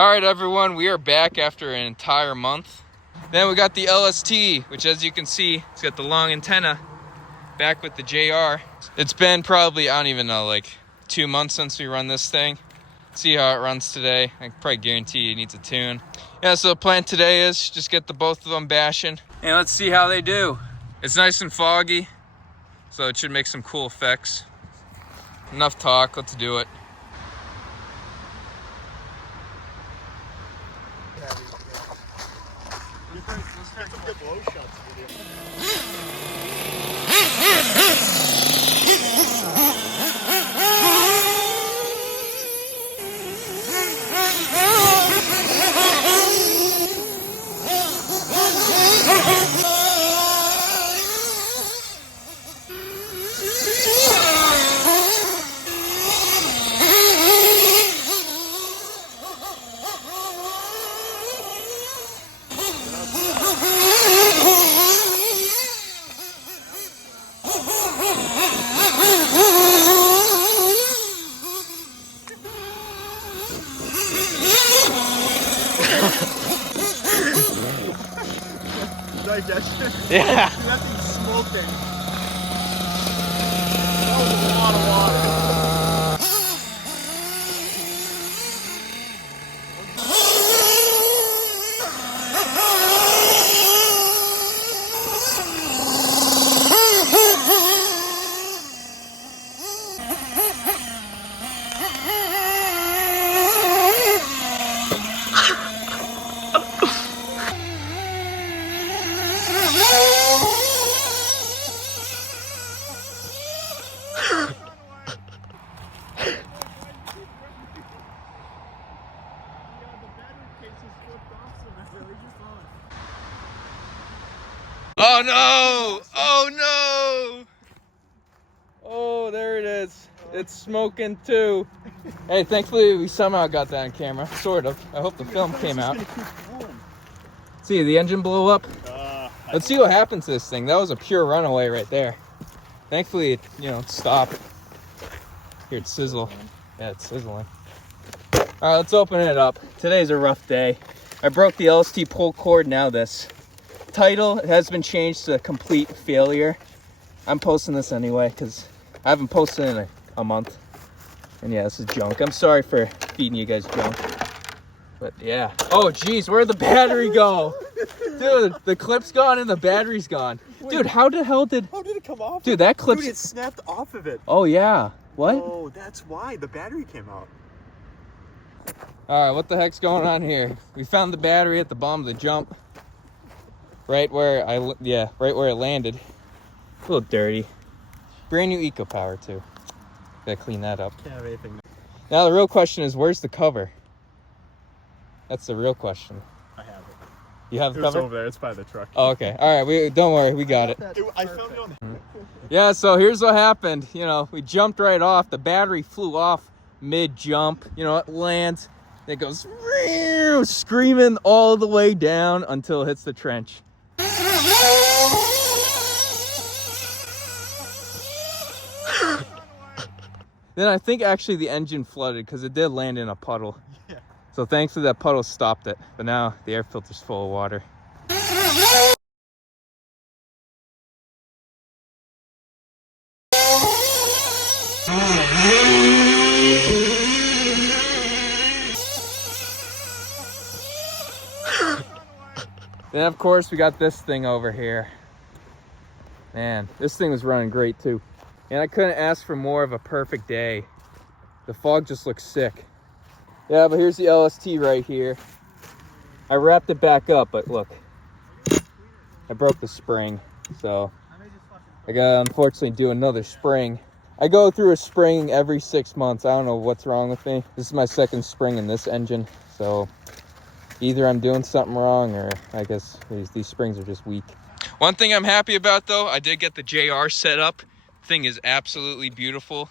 All right, everyone, we are back after an entire month. Then we got the LST, which as you can see, it's got the long antenna, back with the JR. It's been probably, I don't even know, like 2 months since we run this thing. See how it runs today. I can probably guarantee it needs a tune. Yeah, so the plan today is just get the both of them bashing. And let's see how they do. It's nice and foggy, so it should make some cool effects. Enough talk, let's do it. Digestion? Yeah. That thing's smoking. That was a lot of water. Oh no! Oh no! Oh, there it is. It's smoking too. Hey, thankfully we somehow got that on camera. Sort of. I hope the film came out. See, the engine blew up. Let's see what happens to this thing. That was a pure runaway right there. Thankfully it, stopped. Here, it's sizzle. Yeah, it's sizzling. Alright, let's open it up. Today's a rough day. I broke the LST pull cord. Now this. Title has been changed to complete failure. I'm posting this anyway because I haven't posted in a month. And yeah, this is junk. I'm sorry for feeding you guys junk. But yeah. Oh geez, where'd the battery go? Dude, the clip's gone and the battery's gone. Dude, how the hell did... How did it come off? Dude, that clip's... Dude, it snapped off of it. Oh yeah. What? Oh, that's why the battery came out. Alright, what the heck's going on here? We found the battery at the bottom of the jump. Right where it landed. A little dirty. Brand new Eco Power too. Gotta clean that up. Can't have anything. Now the real question is, where's the cover? That's the real question. I have it. You have the It was cover? over there. It's by the truck. Oh, okay. All right. Don't worry. We got it. I found it on the... Yeah. So here's what happened. We jumped right off. The battery flew off mid-jump. It lands. It goes screaming all the way down until it hits the trench. Then I think actually the engine flooded because it did land in a puddle. Yeah. So thankfully that puddle stopped it. But now the air filter's full of water. Then of course we got this thing over here. Man, this thing was running great too. And I couldn't ask for more of a perfect day. The fog just looks sick. Yeah, but here's the LST right here. I wrapped it back up, but look. I broke the spring, so I gotta unfortunately do another spring. I go through a spring every 6 months. I don't know what's wrong with me. This is my second spring in this engine, so either I'm doing something wrong or I guess these springs are just weak. One thing I'm happy about though, I did get the JR set up. Thing is absolutely beautiful.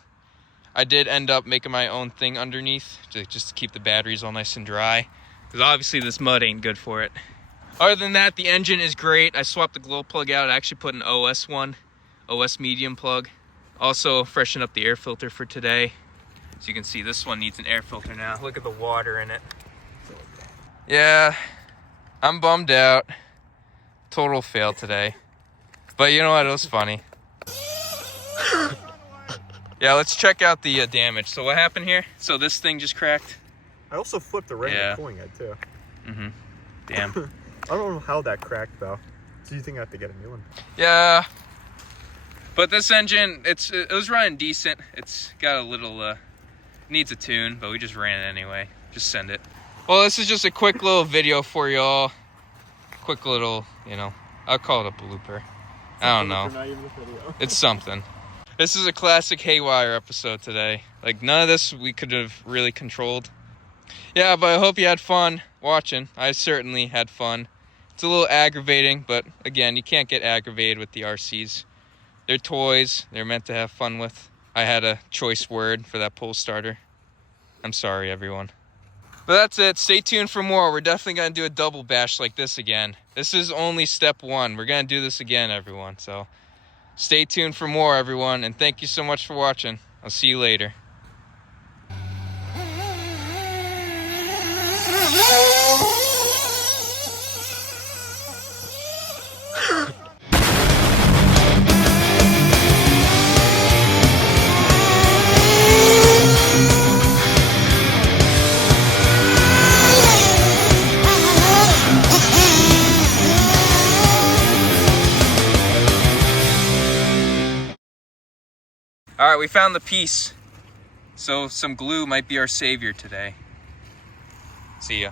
I did end up making my own thing underneath just to keep the batteries all nice and dry, because obviously this mud ain't good for it. Other than that, the engine is great. I swapped the glow plug out. I actually put an OS medium plug. Also freshened up the air filter for today. So you can see this one needs an air filter now. Look at the water in it. Yeah, I'm bummed out. Total fail today. But you know what? It was funny. Yeah, let's check out the damage. So what happened here? So this thing just cracked? I also flipped the ring Yeah. of the cooling head too. Mm-hmm. Damn. I don't know how that cracked though. So you think I have to get a new one? Yeah. But this engine, it was running decent. It's got a little, needs a tune, but we just ran it anyway. Just send it. Well, this is just a quick little video for y'all. Quick little, you know, I'll call it a blooper. I don't know. It's something. This is a classic haywire episode today. Like, none of this we could have really controlled. Yeah, but I hope you had fun watching. I certainly had fun. It's a little aggravating, but again, you can't get aggravated with the RCs. They're toys. They're meant to have fun with. I had a choice word for that pull starter. I'm sorry, everyone. But that's it. Stay tuned for more. We're definitely going to do a double bash like this again. This is only step one. We're going to do this again, everyone. So stay tuned for more, everyone. And thank you so much for watching. I'll see you later. All right, we found the piece. So some glue might be our savior today. See ya.